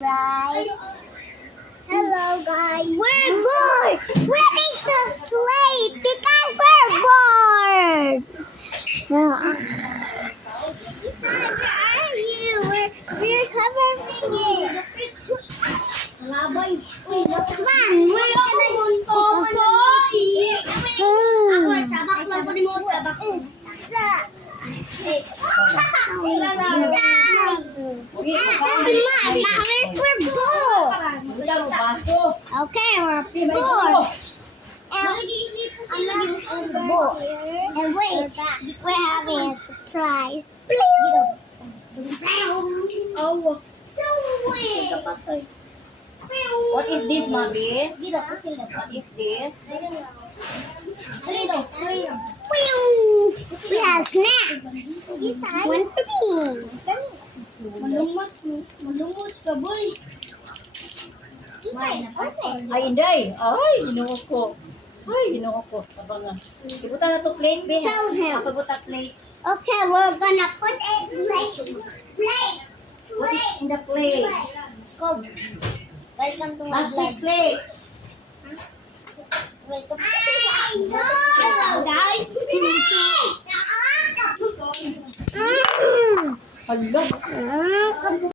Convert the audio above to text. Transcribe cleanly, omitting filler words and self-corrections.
Right. Hello, guys. We're bored. We need to sleep because we're bored. Besides, where are you? We're covering it. Come on. We're gonna sabak lang po ni mo. Sabak. We're bored. Okay, we're bored. And wait, we're having a surprise. Oh, so weird. What is this, Mabis? What is this? We have snacks. One for me. Malumos ka, boy. Ay, Inday. Ay, ginoo ko. Abangan. Ibuta na to plate, be. Tell him. Ibuta plate. Okay, we're gonna put it plate. What is in the plate? Go. Welcome to my Plastic vlog. plate. Welcome. Hello, guys. Hala.